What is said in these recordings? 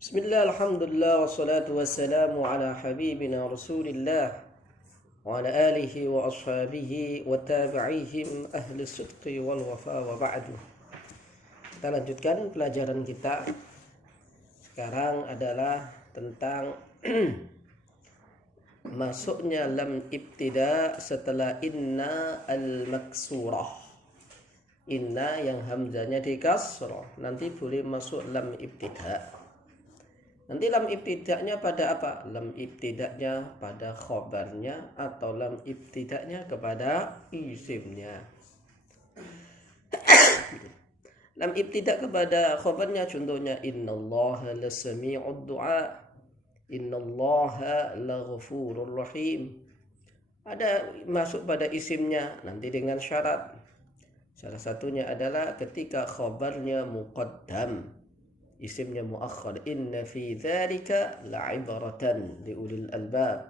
Bismillah, alhamdulillah, wassalatu wassalamu ala habibina rasulillah wa ala alihi wa ashabihi wa tabi'ihim ahli sidqi wal wafa wa ba'du. Kita lanjutkan pelajaran kita. Sekarang adalah tentang masuknya lam ibtida setelah inna al-maksurah. Inna yang hamzanya di kasrah nanti boleh masuk lam ibtida. Nanti lam ibtidaknya pada apa? Lam ibtidaknya pada khobarnya atau lam ibtidaknya kepada isimnya. Lam ibtidak kepada khobarnya contohnya innallaha lasami'ud du'a, innallaha laghafurur rahim. Ada masuk pada isimnya nanti dengan syarat. Salah satunya adalah ketika khobarnya muqaddam, isimnya muakhir. Inna fi dzalika la'ibratan liulil albab.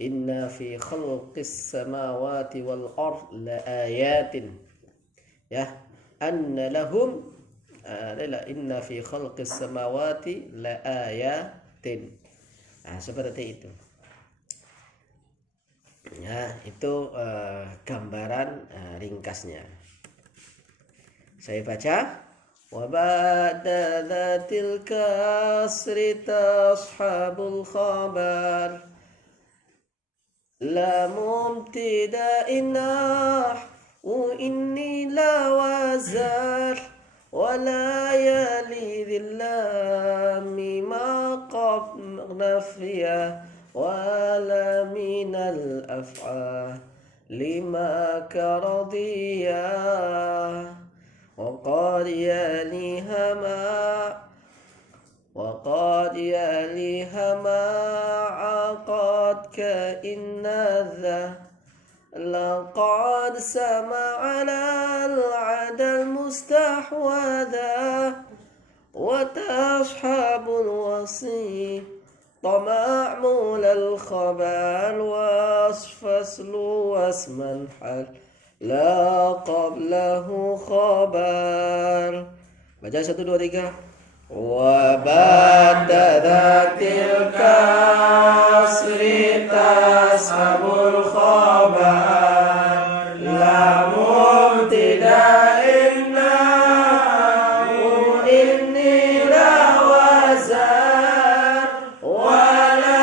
Inna fi khalqis samawati wal ard laayatin. Anna lahum inna fi khalqis samawati laayatin. Seperti itu. Itu gambaran ringkasnya. Saya baca. وبعد ذات الكسر تصحب الخبر لا مبتدأ نحو إني لا وزر ولا يلي ذي اللام ما قبل نفيه ولا من الأفعال لما كرضيه وقد يليها ما عقد كإن ذا لقد سمع على العدى المستحوذا وتصحب الوصي معمول الخبر وفصل واسما حل la qablahu khabar. Baca 1, 2, 3. Wa ba'da dzatil kasri tashabul khabar la mubtida'in nahu inni la wazar wa la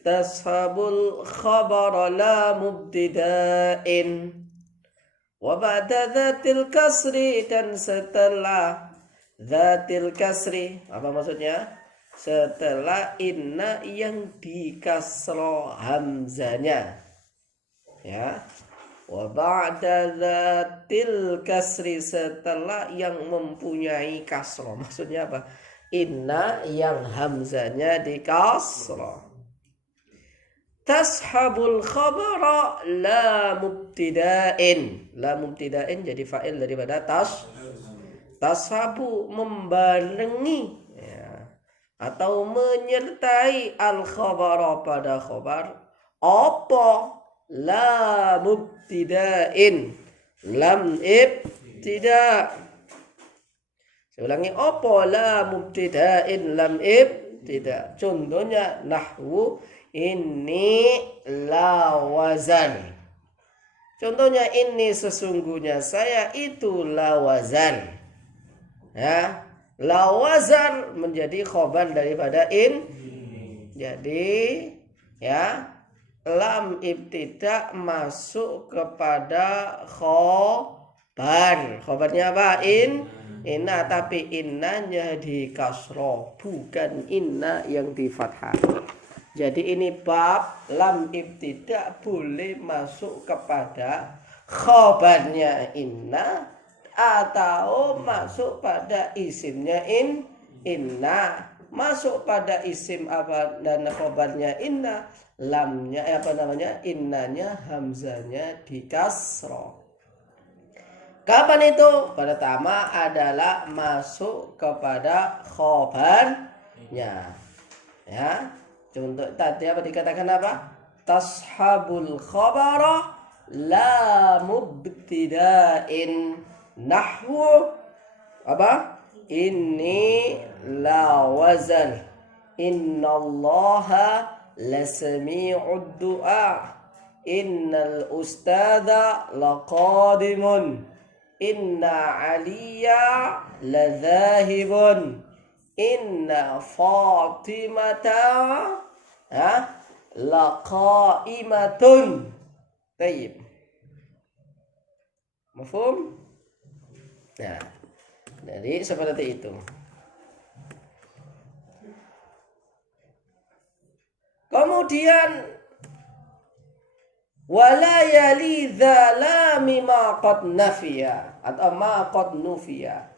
tashabul khabar la mubtida'in wa ba'da dzatil kasri, dan setelah dzatil kasri, apa maksudnya? Setelah inna yang dikasroh hamzanya, wa ba'da dzatil kasri, setelah yang mempunyai kasroh. Maksudnya apa? Inna yang hamzanya dikasroh. Tashabul khabara la mubtida'in. La mubtida'in jadi fa'il daripada tashabu, membarengi atau menyertai al khabara pada khabar apa? La mubtida'in, lam ibtida'. Saya ulangi, apa? La mubtida'in, lam ibtida'. Contohnya nahwu inni la wazan. Contohnya ini sesungguhnya saya itu la wazan. La wazan menjadi khobar daripada in. Jadi Ya, lam ibtida masuk kepada khobar. Khobarnya apa? Inna, tapi innanya di kasroh, bukan inna yang di fathah. Jadi ini bab lam ibtida boleh masuk kepada khobarnya inna atau masuk pada isimnya inna. Masuk pada isim apa dan khobarnya inna, lamnya innanya hamzanya di kasroh. Kapan itu? Pertama adalah masuk kepada khobarnya. Ya. Contoh tadi apa dikatakan apa? Tashabul khabara la mubtida'in nahwu apa? Inni la wazal innallaha lasami'ud du'a innal ustadha laqadimun inna aliya ladhahibun inna fatimata laqaimatun. Tayyib. Mafhum? Nah, jadi seperti itu. Kemudian wala yali dzalami ma qad nafiya atau ma qad nufiya.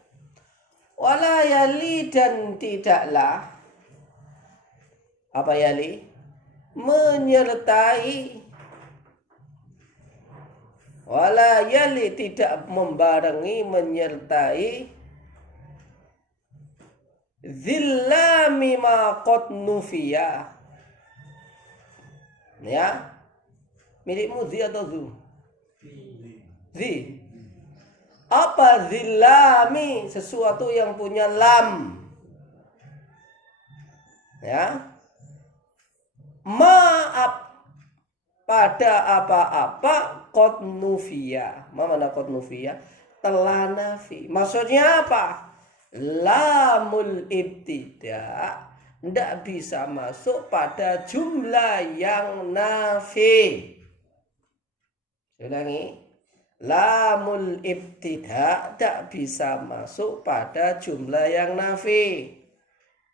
Wala yali dan tidaklah apa yali? Menyertai. Wala yali tidak membarengi menyertai dzillami ma qad nufiya. Ya. Milikmu zi atau zu? Zi. Apa zillami? Sesuatu yang punya lam. Ya. Maaf pada apa-apa qad nufiya. Mana qad nufiya? Telah nafi. Maksudnya apa? Lamul ibtida tidak bisa masuk pada jumlah yang nafi. Ulangi. Lamul ibtida tidak bisa masuk pada jumlah yang nafi.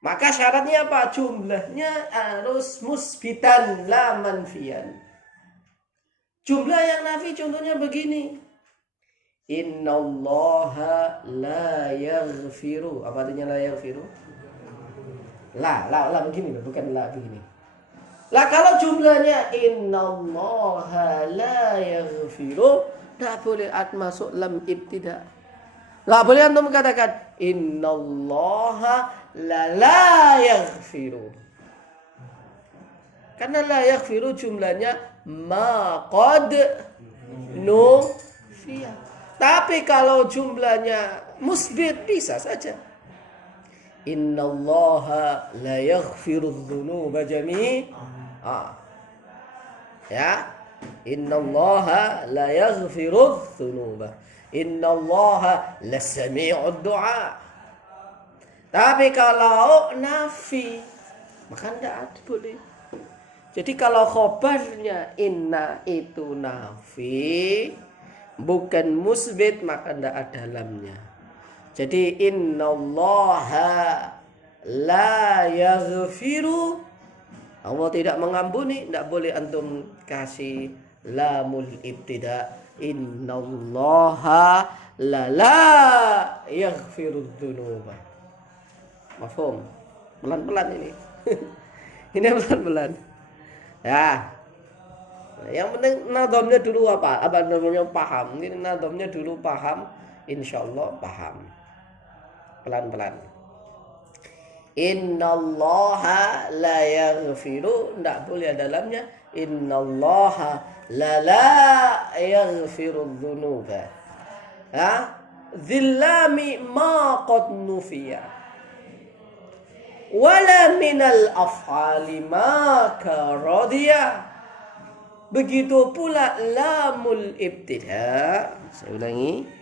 Maka syaratnya apa? Jumlahnya harus musbitan la manfiyan. Jumlah yang nafi contohnya begini. Innallaha la yaghfiru. Apa artinya la yaghfiru? La begini loh, bukan la begini. Lah kalau jumlahnya innallaha la yaghfiru, tidak boleh masuk lam ibtida. Lah boleh antum katakan innallaha la yaghfiru. Karena la yaghfiru jumlahnya ma qad nufiya. Tapi kalau jumlahnya musbit bisa saja. Innallaha la yaghfiru dzunuba jami'a. Ya. Innallaha la yaghfiru dzunuba. Innallaha lasami'ud du'a. Tapi kalau nafi maka tidak boleh. Jadi kalau khobarnya inna itu nafi bukan musbit maka tidak ada lamnya. Jadi innallaha la yaghfiru, Allah tidak mengampuni, tidak boleh antum kasih lamul ibtida. Innallaha la yaghfiru dzunuba. Mafhum? Pelan-pelan ini. Ini pelan-pelan. Ya. Yang penting nadhamnya dulu apa? Apa namanya paham. Ini nadhamnya dulu paham, insyaallah paham. Pelan-pelan. Innallaha la yaghfiru, tidak boleh ada dalamnya. Innallaha la yaghfiru dzunuba. Ha? Dzillami ma qad nufiya. Wala minal af'ali ma karadiya. Begitu pula lamul ibtida. Saya ulangi.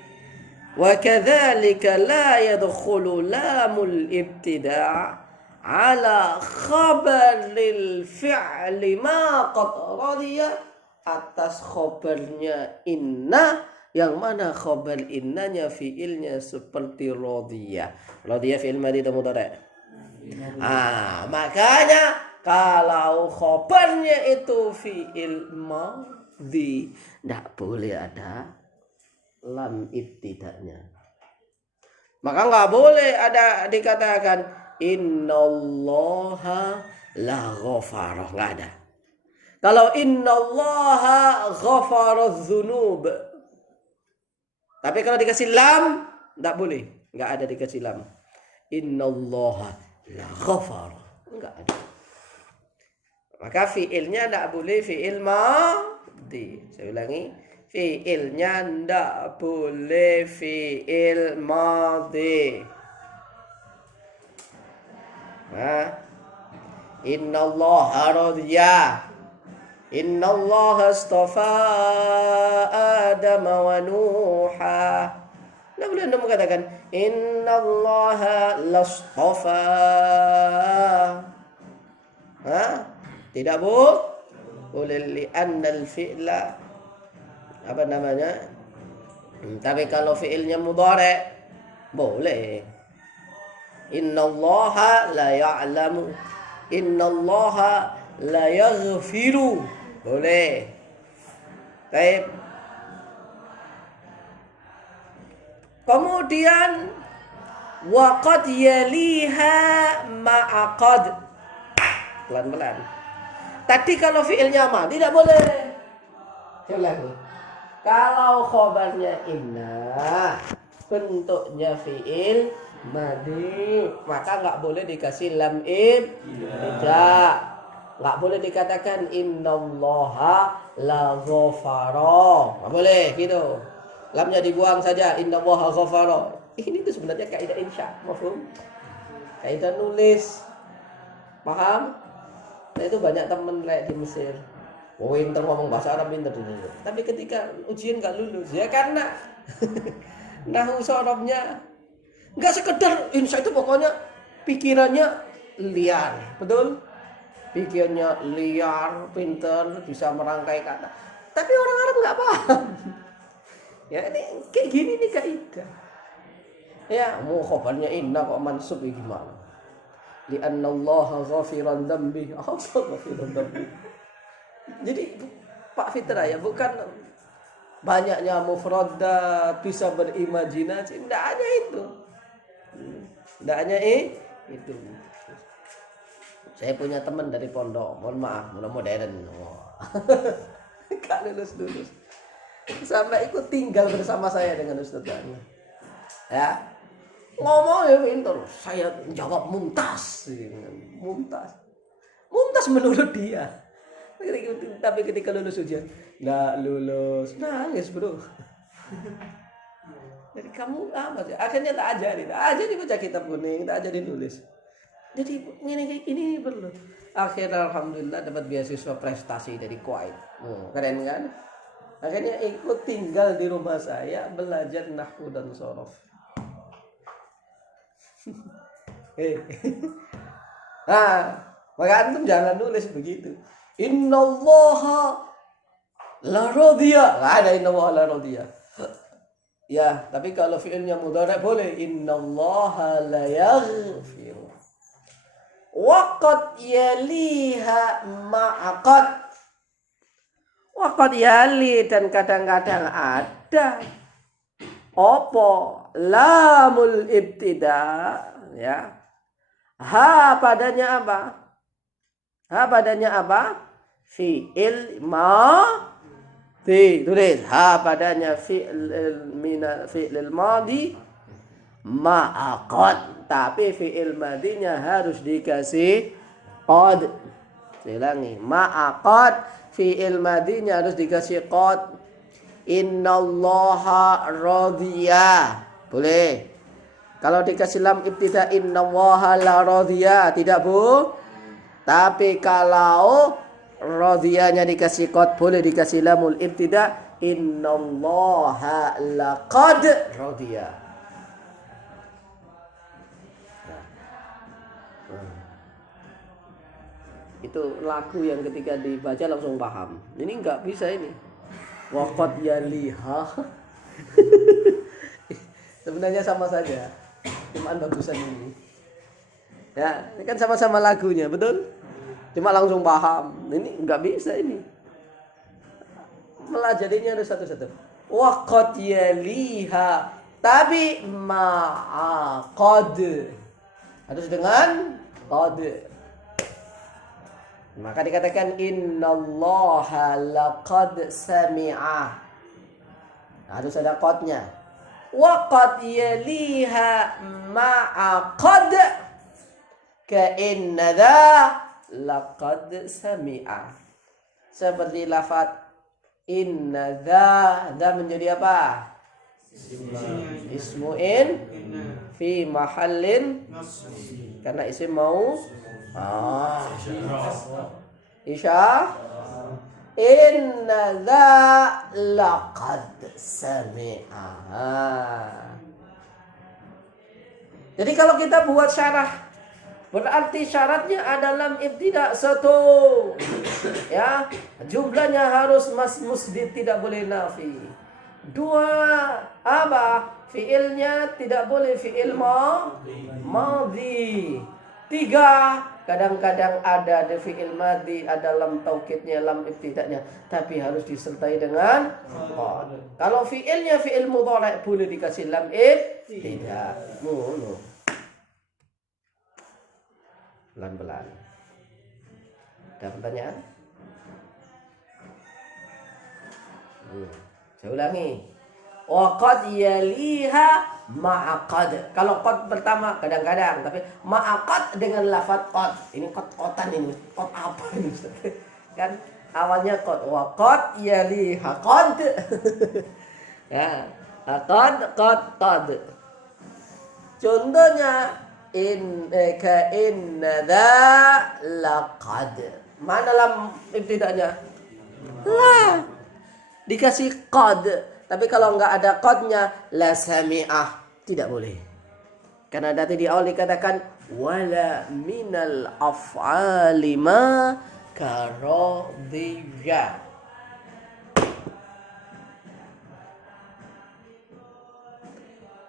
وكذلك لا يدخل لام الابتداء ala khabaril fi'li ma qad radiya, atas khabarnya inna yang mana khabar innanya fi'ilnya seperti radiya. Radiya fi'il madhi atau mudhari'? Makanya kalau khabarnya itu fi'il madhi, tidak boleh ada lam ibtida'nya. Maka nggak boleh ada dikatakan innallaha la ghafara, nggak ada. Kalau innallaha ghafaradz dzunub, tapi kalau dikasih lam nggak boleh, nggak ada dikasih lam. Innallaha la ghafara, nggak ada. Maka fiilnya nggak boleh fiil madhi. Saya ulangi, fiilnya ndak boleh fiil madhi. Innallaha radiya, innallaha astafa Adam wa Nuha. Ndak boleh anda mengatakan innallaha lastafa. Tidak boleh, li'annal fi'la apa namanya? Tapi kalau fi'ilnya mudhari' boleh. Innallaha la ya'lamu, innallaha la yaghfiru, boleh. Baik. Kemudian waqad yaliha ma'aqad. Pelan-pelan. Tadi kalau fi'ilnya ma tidak boleh. Kalau khobarnya inna, bentuknya fi'il madhi, maka nggak boleh dikasih lam ibtidah. Nggak boleh dikatakan innallaha la ghafara. Nggak boleh gitu. Lamnya dibuang saja, innallaha ghafara. Ini tuh sebenarnya kaidah insya, mafhum? Kaidah nulis. Paham? Nah, itu banyak temen kayak di Mesir. Pinter ngomong bahasa Arab, pinter. Tapi ketika ujian gak lulus, ya karena nahu sorobnya gak sekedar insya, itu pokoknya pikirannya liar, betul? Pikirannya liar, pinter, bisa merangkai kata. Tapi orang Arab gak paham. Ya ini kayak gini nih kaidah. Ya mau khobarnya inna kok mansub ya gimana? Li'annallaha ghafiran dzambi. Ghafiran dzambi. Jadi Pak Fitra ya, bukan banyaknya mufradat bisa berimajinasi, tidak hanya itu. Tidak hanya itu. Saya punya teman dari pondok, mohon maaf, modern. Gak lulus. Sampai ikut tinggal bersama saya dengan ustadznya. Ya. Ngomong ya pintar, saya jawab mumtaz menurut dia. Tapi ketika lulus ujian nggak lulus, nangis bro. Jadi kamu apa sih? Akhirnya tak ajari baca kitab kuning, tak ajari nulis. Jadi ini perlu. Akhirnya alhamdulillah dapat beasiswa prestasi dari Kuwait. Keren kan? Akhirnya ikut tinggal di rumah saya, belajar nahwu dan shorof. Maka antum jangan nulis begitu. Innallaha la radiya. Enggak ada innallaha la radiya. Ya, tapi kalau fi'ilnya mudhari' boleh. Innallaha la yaghfiru. Waqad yaliha ma'aqad. Waqad yali, dan kadang-kadang ada opo lamul ibtida, ya. Ha padanya apa? Fi'il madhi. Tulis ha padanya fi'il madhi ma'aqad. Tapi fi'il madhinya harus dikasih qad. Saya ulangi, ma'aqad, fi'il madhinya harus dikasih qad. Innallaha radiya. Boleh. Kalau dikasih lam ibtida innallaha la radiya, tidak bu. Tapi kalau radiyanya dikasih qad, boleh dikasih lamul ibtida innallaha laqad radiya. Itu lagu yang ketika dibaca langsung paham. Ini nggak bisa ini. Waqad yaliha. Sebenarnya sama saja. Cuman bagusan ini. Ya, ini kan sama-sama lagunya, betul? Cuma langsung paham. Ini nggak bisa ini. Melajarinya harus satu-satu. Waqad yaliha. Tapi ma'aqad. Harus dengan qad. Maka dikatakan innallaha laqad sami'a. Harus ada qadnya. Wa qad yaliha ma'a qad ka inna dha laqad sami'a. Seperti lafaz inna dha menjadi apa? Ismu'in fi mahallin karena isim mau Isya inna dha laqad sami'a. Jadi kalau kita buat syarah berarti syaratnya adalah ibtida satu. Ya, jumlahnya harus musdid, tidak boleh nafi. Dua, apa? Fiilnya tidak boleh fiil madhi. Tiga, kadang-kadang ada di fiil madhi, ada lam taukidnya, lam ibtidanya, tapi harus disertai dengan qad. Kalau fiilnya fiil mudhari' boleh dikasih lam ibtidah. Pelan-pelan. Ada pertanyaan? Saya ulangi. Wa qad yaliha ma'a qad. Kalau qad pertama kadang-kadang, tapi ma'a qad dengan lafaz qad. Ini qad-qadan ini. Qad apa ini? Kan awalnya qad. Wa qad yaliha qad. Ya, qad. Contohnya inna dha laqad. Mana lam ibtidanya? La. Dikasih qad, tapi kalau enggak ada qadnya la sami'ah, tidak boleh. Karena tadi di awal dikatakan wala minal af'ali ma karadhiya.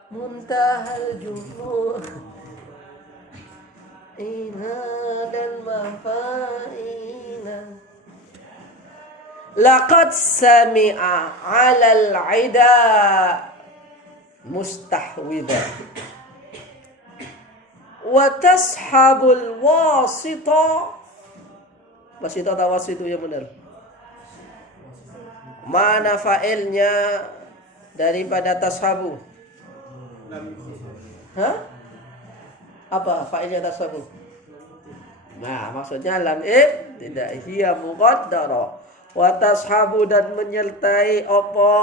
Muntahal jumhur ina dan mafa'ina. Laqad sami'a 'alal 'ida mustahwida wa tashabul wasita. Wasita atau wasitu yang benar? Mana fa'ilnya daripada tashabu? Hah? Apa fa'ilnya tashabu? Nah, maksudnya lam tidak hiya muqaddara. Wa tashabu dan menyertai apa?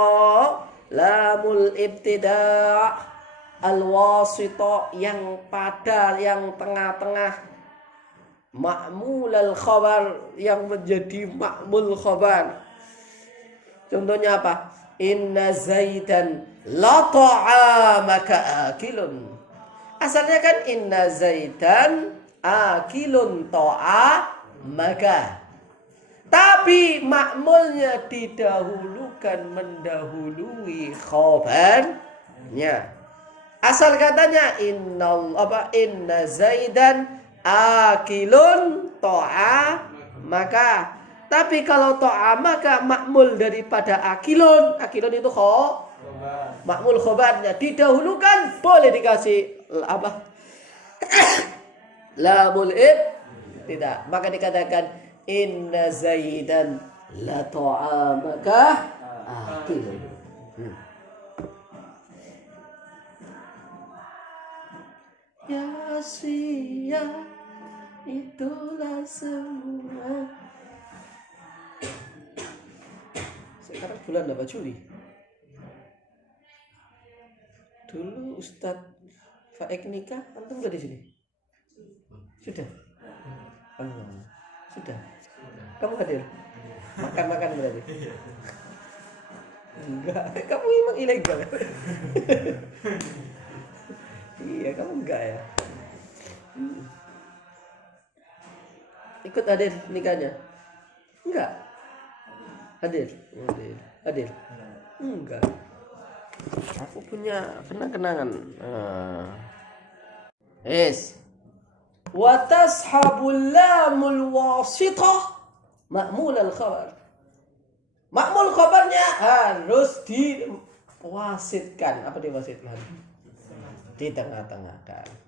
Lamul ibtida' al-wasita yang pada, yang tengah-tengah. Ma'mul al-khabar yang menjadi ma'mul khabar. Contohnya apa? Inna zaidan la ta'amaka akilun. Asalnya kan inna zaidan akilun ta'amaka. Tapi ma'mulnya didahulukan mendahului khabarnya. Asal katanya inna zaidan akilun ta'amaka. Tapi kalau ta'amaka ma'mul daripada akilun itu ma'mul khobarnya didahulukan, boleh dikasih apa? Lamul tidak. Maka dikatakan inna zaidan la ta'amaka akilun. Ya sia, itulah semua. Sekarang bulan apa? Juli. Dulu Ustadz Faik nikah, antum nggak di sini? Sudah. Sudah. Kamu hadir? Makan berarti? Enggak. Kamu memang ilegal. Iya, kamu enggak ya? Ikut hadir nikahnya? Enggak. Hadir. Hadir. Hadir. Enggak. Aku punya kenangan. Yes. Wa tashabul lamul wasitah ma'mul al-khabar. Ma'mul khabarnya harus diwasitkan. Apa diwasitkan? Di tengah-tengahkan.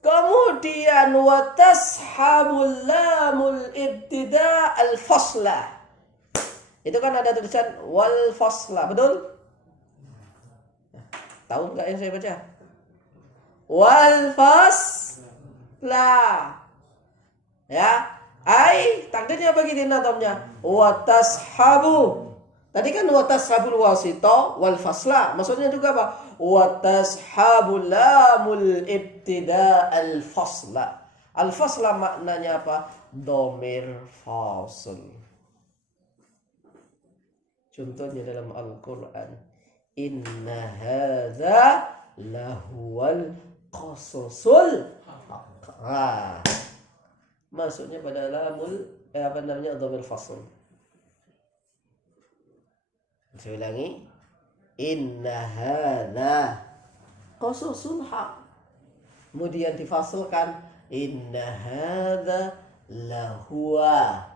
Kemudian wa tashabul lamul ibtida al-fasla. Itu kan ada tulisan wal fasla, betul? Tahu nggak yang saya baca? Wal fasla. Ya, takdirnya begini natamnya. Wa tashabu. Tadi kan wa tashabul wasita wal fasla. Maksudnya juga apa? Wa tashabul lamul ibtida al fasla. Al fasla maknanya apa? Dhamir fasil. Contohnya dalam Al-Quran, inna hadza lahuwal qasasul haqq. Masuknya pada lamul dhamir fasl. Saya ulangi, inna hadza qasasul haqq. Kemudian difasilkan, inna hadza lahuwa.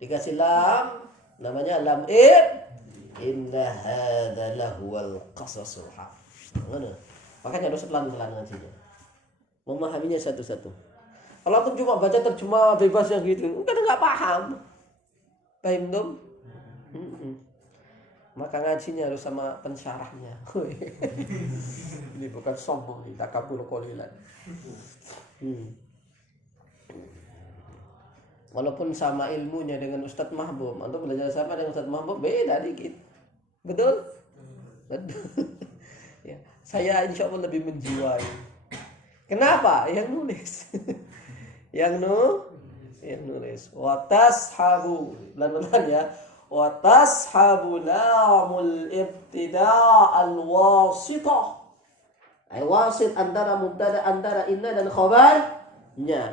Dikasih lam, namanya lam inna hadza lahuwal qasasul haq. Makanya harus pelan-pelan ngajinya. Memahaminya satu-satu. Kalau antum cuma baca terjemah bebas yang gitu, kan enggak paham. Paham dong? Maka ngajinya harus sama pensyarahnya. Ini bukan sombong, ini takabur qalilan. Walaupun sama ilmunya dengan Ustadz Mahbub, antum belajar sama dengan Ustadz Mahbub beda dikit. Betul? Betul. Ya, saya insya Allah lebih menjiwai. Kenapa? Yang nulis. yang nulis. Wa tashabu. Pelan-pelan ya. Wa tashabu lamul ibtida al wasitah. Wasit antara mubtada, antara inna dan khabar.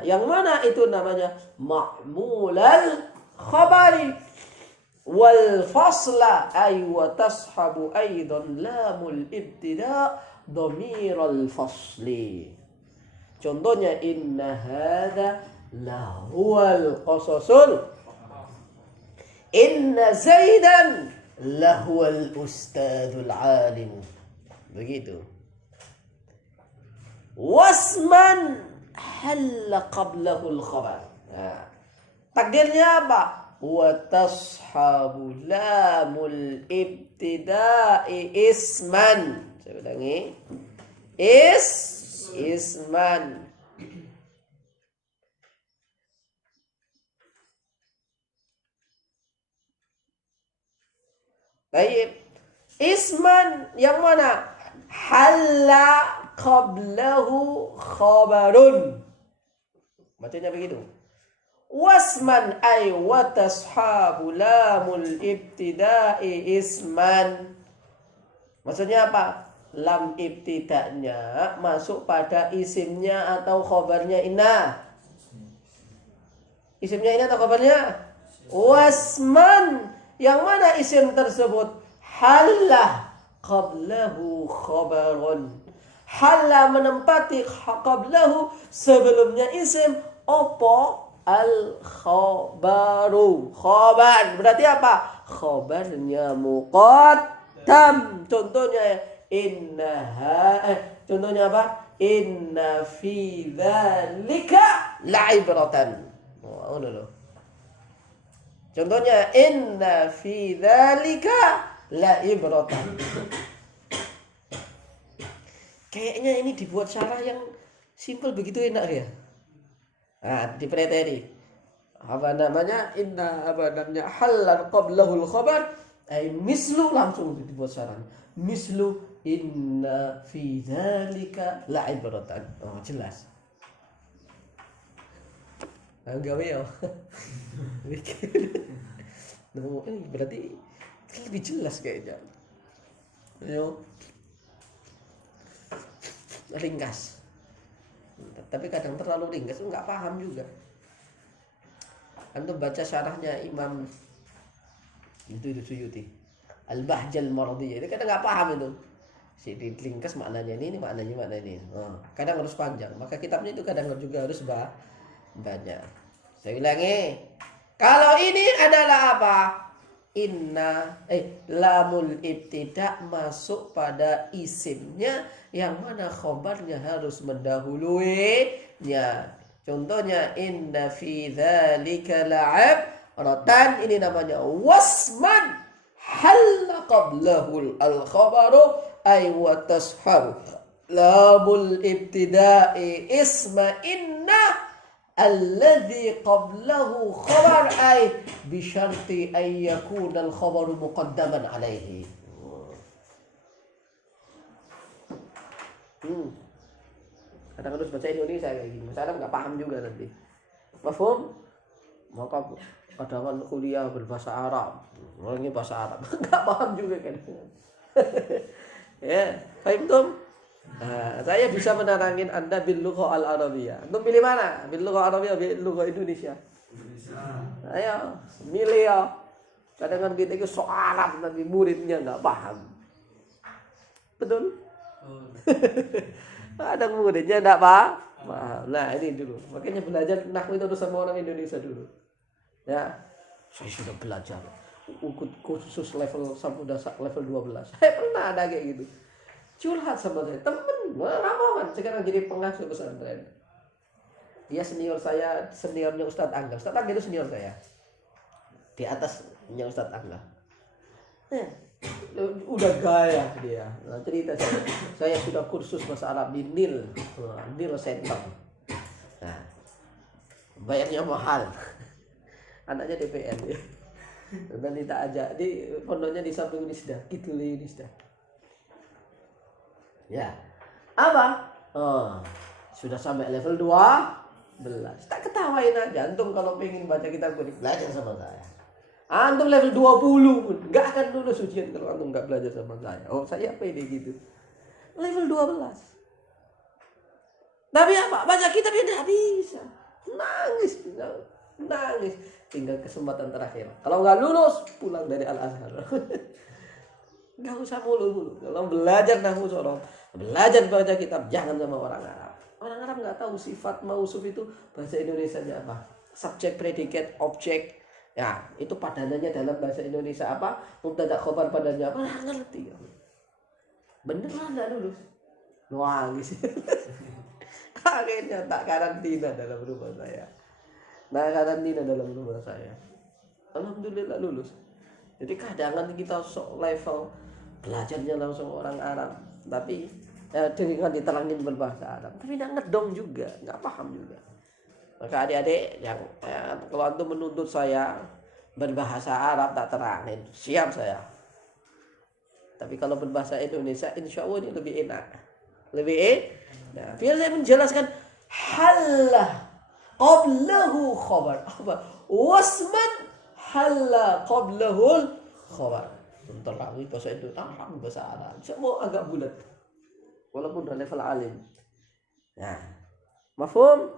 Yang mana itu namanya ma'mulal khabari. Wal fasla ay wa tashabu aidan lamul ibtida dhamiral fasli. Contohnya inna hadza lahuwal qasasul. Inna zaidan lahuwal ustadzul alim. Begitu. Wasman halla qablahul khabar. Takdirnya apa? Wa tashabu lamul ibtida'i isman. Saya ulangi. Isman. Baik. Isman yang mana? Halla qablahu khabarun. Bacanya begitu. Wasman ay wa tashabu lamul ibtida'i isman. Maksudnya apa? Lam ibtida'nya masuk pada isimnya atau khabarnya inna. Isimnya inna atau khabarnya? Wasman. Yang mana isim tersebut? Hallah qablahu khabarun. Halla menempati qablahu sebelumnya isim opo al-khabaru. Khabar berarti apa? Khabarnya muqaddam. Contohnya contohnya apa? Inna fi dzalika la'ibratan. Oh, no. Contohnya inna fi dzalika la'ibratan. Kayaknya ini dibuat syarah yang simpel begitu enak ya. Nah, di preteri. Apa namanya? Halal qablahul khabar. Mislu langsung dibuat syarah. Mislu inna fi dzalika la'ibratan. Oh, jelas. Gawe ya. Ini berarti lebih jelas kayaknya. Ayo. Ringkas, tapi kadang terlalu ringkas nggak paham juga. Antum baca syarahnya Imam itu Suyuti, Al-Bahjal Maradiyah. Itu kadang nggak paham itu. Si ringkas maknanya ini maknanya mana ini. Oh, kadang harus panjang. Maka kitabnya itu kadang juga harus banyak. Saya ulangi. Kalau ini adalah apa? Lamul ibtida masuk pada isimnya yang mana khobarnya harus mendahuluinya. Contohnya inna fi dzalika la'ab rotan, ini namanya wasman halla qablahul al-khabaru ay wa tasharu lamul ibtida'i isma inna alladhi qablahu khabar ay bisyarti ay yakuna al-khabaru muqaddaman alaihi. Kadang harus baca Indonesia kayak gini. Masalah nggak paham juga nanti. Mafhum? Maka kadang kuliah berbahasa Arab, orangnya bahasa Arab, nggak paham juga kan? Ya, paham tuh? Nah, saya bisa menerangin Anda bil lugha al Arabiyah. Antum pilih mana? Bil lugha Arabiyah, bil lugha Indonesia. Ayo, milih ya. Kadang kita itu so Arab tapi muridnya nggak paham. Betul? Kadang muridnya nggak paham. Nah ini dulu. Makanya belajar nahwu itu harus sama orang Indonesia dulu. Ya, saya sudah belajar khusus level sampai level 12. Saya pernah ada kayak gitu. Curhat sama saya, temen, ramongan sekarang jadi pengasuh pesantren. Dia senior saya, seniornya Ustadz Angga. Ustadz Angga itu senior saya. Di atasnya Ustadz Angga. Udah gaya dia. Nah, cerita saya sudah kursus bahasa Arab di Nil Center. Nah, bayarnya mahal. Anaknya DPR ya. Dan kita ajak di pondoknya di samping Unisda, gitu Unisda. Ya. Apa? Oh, sudah sampai level 12. Tak ketawain aja. Antum kalau pengen baca kitab kuning, belajar sama saya. Antum level 20 pun enggak akan lulus ujian kalau antum enggak belajar sama saya. Oh, saya pede gitu. Level 12. Tapi apa? Baca kitab ya enggak bisa. Nangis. Tinggal kesempatan terakhir. Kalau nggak lulus, pulang dari Al-Azhar. Nggak usah mulu-mulu. Kalau belajar nahwu sorong, belajar baca kitab, jangan sama orang Arab. Orang Arab nggak tahu sifat mausuf itu bahasa Indonesianya apa. Subjek, predikat, objek. Ya, itu padanannya dalam bahasa Indonesia apa? Mubtada khobar padannya apa? Nggak ngerti. Beneran nggak lulus. Nangis. Akhirnya tak karantina dalam rumah saya. Nah, karantina dalam rumah saya. Alhamdulillah lulus. Jadi kadang kita sok level belajarnya langsung orang Arab, tapi dengan diterangin berbahasa Arab, tapi nggak ngedong juga, nggak paham juga. Maka adik-adik yang kalau antum menuntut saya berbahasa Arab tak terangin, siap saya. Tapi kalau berbahasa Indonesia, insya Allah ini lebih enak, Nah, biar saya menjelaskan halah qablahu khabar apa wasman halla qablahul khabar. Bentar lagi bahasa itu bahasa Arab semua agak bulat walaupun udah level alim. Nah, mafhum?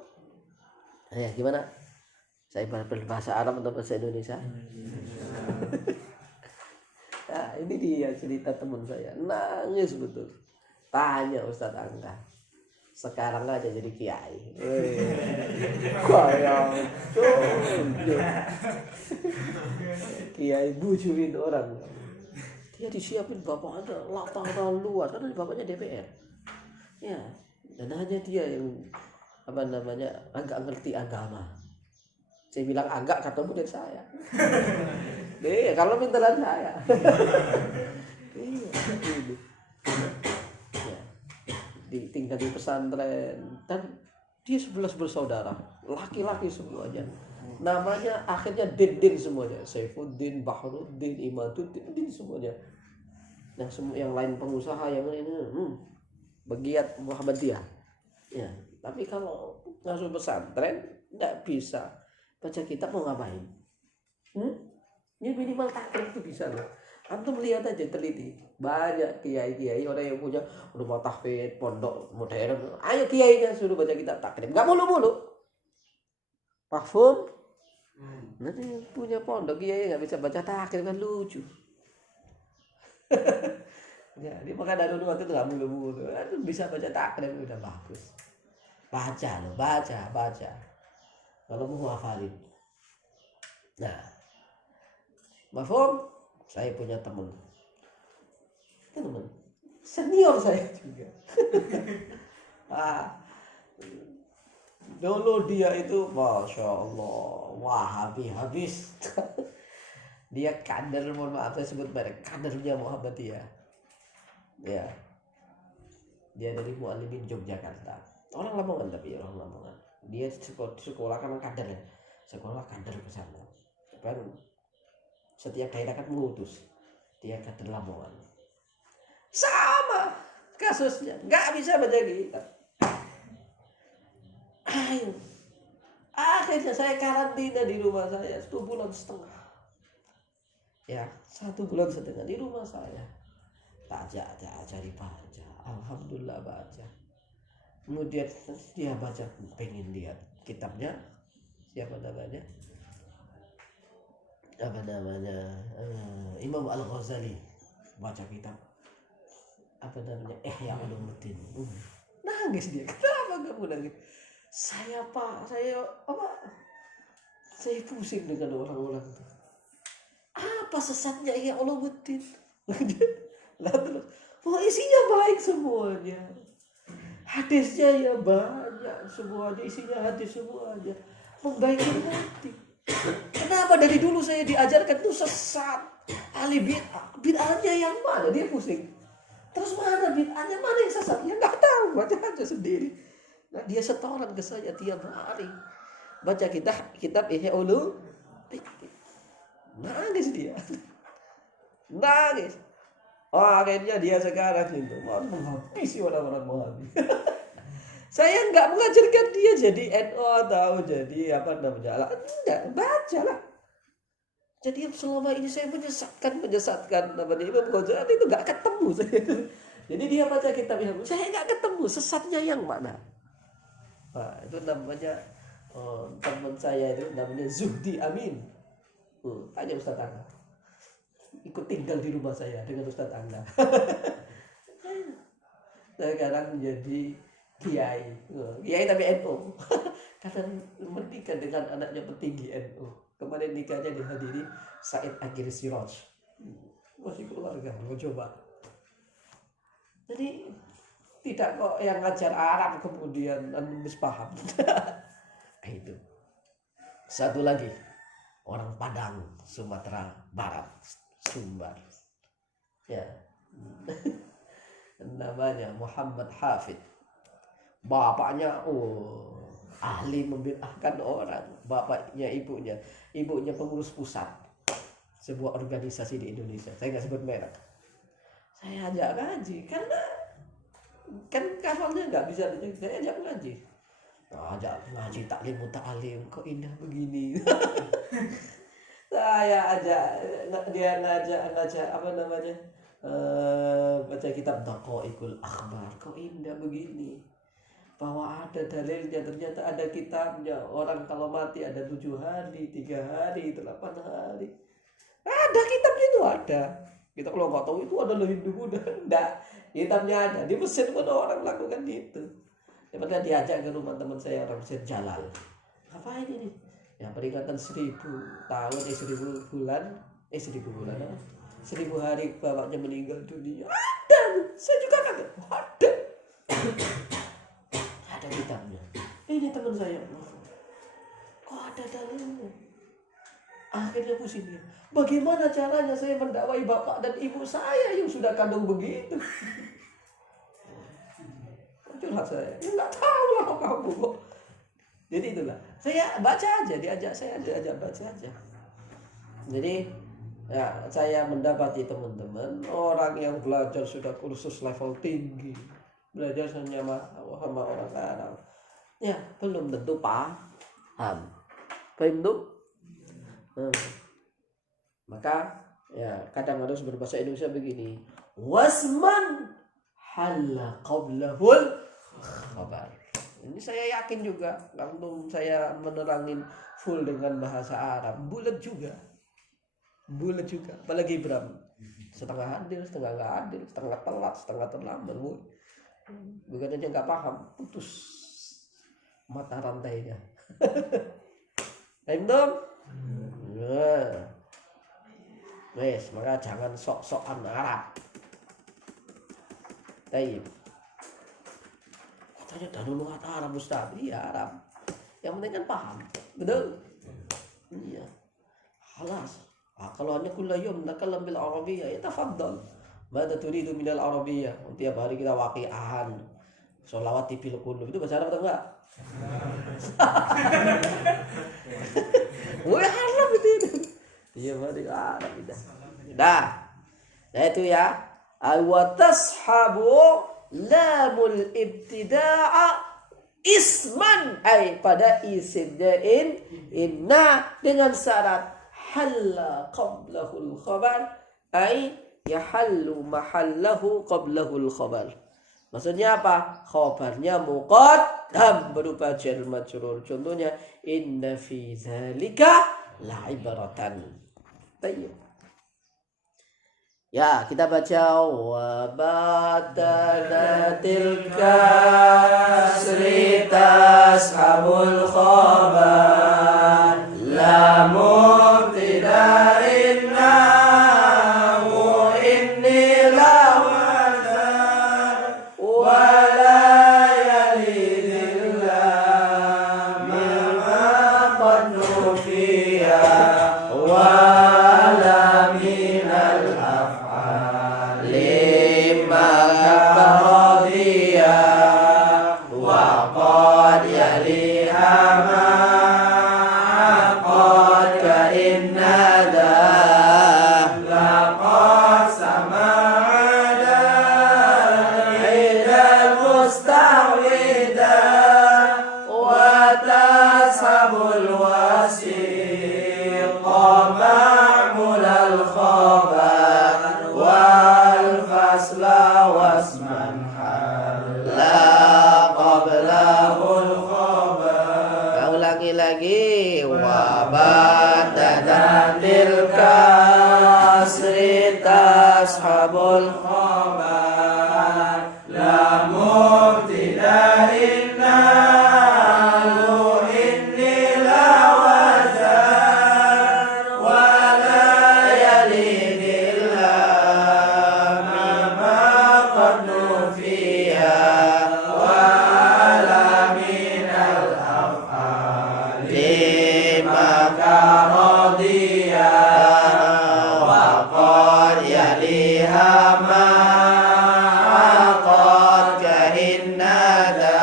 Ya, gimana? Saya berbahasa Arab atau bahasa Indonesia? Nah, ini dia cerita teman saya, nangis betul. Tanya Ustadz Angga, sekarang aja jadi kiai. Kiai bujuin orang. Dia disiapin bapaknya lapangan luas karena bapaknya DPR. Ya, dan hanya dia yang agak ngerti agama. Saya bilang agak kata murid saya. Kalau mintalan saya. Tinggal di pesantren dan dia 11 bersaudara, laki-laki semuanya. Namanya akhirnya Din semuanya, Saifuddin, Bahruddin, Imaduddin semuanya. Yang lain pengusaha, yang ini Begiat Muhammadiyah. Ya, tapi kalau ngasuh pesantren enggak bisa baca kitab mau ngapain? Ya minimal takrib itu bisa loh. Antum lihat aja, teliti. Banyak kiai-kiai orang yang punya rumah tahfidz, pondok modern. Ayo kiainya suruh baca kitab takrib. Enggak mulu-mulu. Mafhum? Nanti punya pondok kiai nggak bisa baca takrib kan lucu. Ya, dia makan dulu waktu itu nggak mulu-mulu. Bisa baca takrib udah bagus. Baca loh, baca. Kalau mau hafalin. Nah, mafhum? Saya punya teman senior saya juga. Dulu dia itu Masya Allah Wahabi habis. Dia kader, mohon maaf saya sebut merek, kadernya Muhammadiyah. Ya, dia dari Muallimin Yogyakarta, orang Lamongan, tapi orang Lamongan. Dia sekolah kan kader ya, sekolah kader ke sana. Baru setiap daerah kan mengutus, dia kader Lamongan. Sama kasusnya, nggak bisa baca kitab. Akhirnya saya karantina di rumah saya 1,5 bulan. Ya, 1,5 bulan di rumah saya. Cari baca. Alhamdulillah baca. Kemudian dia baca, pengen lihat kitabnya. Siapa namanya? Imam Al-Ghazali. Baca kitab. Ihya Ulumuddin. Nangis dia. Kenapa kamu nangis? Saya pusing dengan orang-orang itu. Apa sesatnya Ihya Ulumuddin? Lah terus, isinya baik semuanya. Hadisnya ya banyak semuanya, isinya hadis semuanya. Membaiki hati. Kenapa dari dulu saya diajarkan itu sesat? Ahli bid'ah. Bid'ahnya yang mana? Dia pusing. Terus mana bid'ahnya, mana yang sesat? Ya nggak tahu, baca aja sendiri. Nah, dia setoran ke saya tiap hari. Baca kitab Ihya Ulumuddin. Nangis dia. Nangis. Akhirnya dia sekarang itu mau menghabisi orang-orang Wahabi. Saya nggak mengajarkan dia jadi NU atau jadi enggak, bacalah. Jadi selama ini saya menyesatkan Imam Ghazali itu nggak ketemu saya. Jadi dia baca kitab yang saya nggak ketemu sesatnya yang mana. Nah, itu namanya teman saya itu namanya Zuhdi Amin. Tanya Ustaz Angga. Ikut tinggal di rumah saya dengan Ustaz Angga. Saya sekarang menjadi kiai tapi NU. Karena menikah dengan anaknya petinggi NU. Kemarin nikahnya dihadiri Said Akhir Siraj. Masih keluarga, mau coba. Jadi tidak kok yang ngajar Arab kemudian paham. Itu. Satu lagi, orang Padang, Sumatera Barat, Sumbar. Ya. Namanya Muhammad Hafid. Bapaknya ahli membid'ahkan orang. Bapaknya ibunya pengurus pusat sebuah organisasi di Indonesia. Saya nggak sebut merek. Saya ajak ngaji karena kan kafalnya nggak bisa, saya ajak ngaji. Ajak ngaji taklim muta'alim, kok indah begini. Saya ajak dia ngajak baca kitab Daqaiqul Akhbar, kok indah begini. Bahwa ada dalilnya, ternyata ada kitabnya. Orang kalau mati ada 7 hari, 3 hari, 8 hari. Ada kitabnya itu ada. Kita kalau nggak tahu itu adalah Hindu-Buddha, enggak. Kitabnya ada. Di Mesir pun orang lakukan itu. Seperti diajak ke rumah teman saya orang Mesir, Jalal. Ngapain ini? Ya peringatan 1000 tahun, 1000 bulan, 1000 hari bapaknya meninggal dunia. Ada. Saya juga kaget. Ada kitabnya. Ini teman saya. Kok ada dalilnya? Akhirnya pusing dia. Bagaimana caranya saya mendakwai bapak dan ibu saya yang sudah kandung begitu? Curhat saya. Ya nggak tahu lah kamu kok. Jadi itulah. Saya baca aja, saya diajak baca aja. Jadi ya, saya mendapati teman-teman orang yang belajar sudah kursus level tinggi, belajar sama orang Arab, ya belum tentu paham. Maka ya kadang harus berbahasa Indonesia begini. Wasman halla qablahul khabar. Ini saya yakin juga, langsung saya menerangin full dengan bahasa Arab, bulat juga, apalagi Ibram, setengah hadir, setengah nggak hadir, setengah telat, setengah terlambat, bukan aja nggak paham, putus mata rantainya. Paham dong? Nah, wes, maka jangan sok-sokan Arab. Taib. Katanya Danu mengata Arab Ustaz. Iya Arab. Yang penting kan paham. Betul? Iya. Halas. Kalau hanya kulla yawm nakalam bil Arabiyyah, ya tafaddal. Mada turidu minal Arabiyyah. Tiap hari kita waqi'ahan. Sholawat fil qulub. Itu bahasa Arab atau enggak? Wah, Arab itu. Iya, berarti Arab itu. Nah itu ya. Wa tashabu lamul ibtida'a isman, ay pada isimnya inna dengan syarat halla qablahul khabar, ay yahallu mahallahu qablahul khabar. Maksudnya apa? Khabarnya muqaddam berupa jar majrur. Contohnya inna fi dzalika la'ibratan. Tayyib. Ya, kita baca wa badana tilka sritas habul khabar la mubtida'inna wa inni la wa la yalidillah mimma qad nufiya wa lagi wa badana tilka sritas habul khabar la mubtida'inna inni la wazan wa la yalidillah mimma qad nufiya wa la minal af'al maka radiya wa qad yaliha ma qad kahinnada